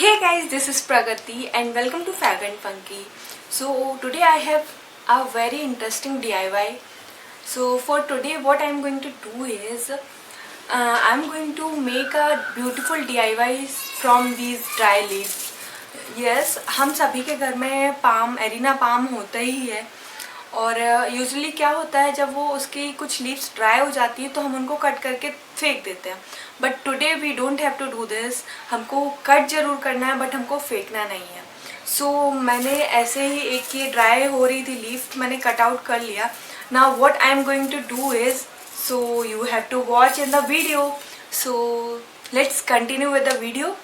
Hey guys, this is Pragati and welcome to Fab and Funky. So today I have a very interesting DIY. So for today what I'm going to do is I'm going to make a beautiful DIYs from these dry leaves. Yes, हम सभी के घर में palm arena palm होता ही है और यूजुअली क्या होता है जब वो उसकी कुछ लीव्स ड्राई हो जाती है तो हम उनको कट करके फेंक देते हैं. But today we don't have to do this. हमको कट ज़रूर करना है बट हमको फेंकना नहीं है. सो मैंने ऐसे ही एक ये ड्राई हो रही थी लीफ, मैंने कट आउट कर लिया. Now what I am going to do is, so you have to watch in the video. So let's continue with the video.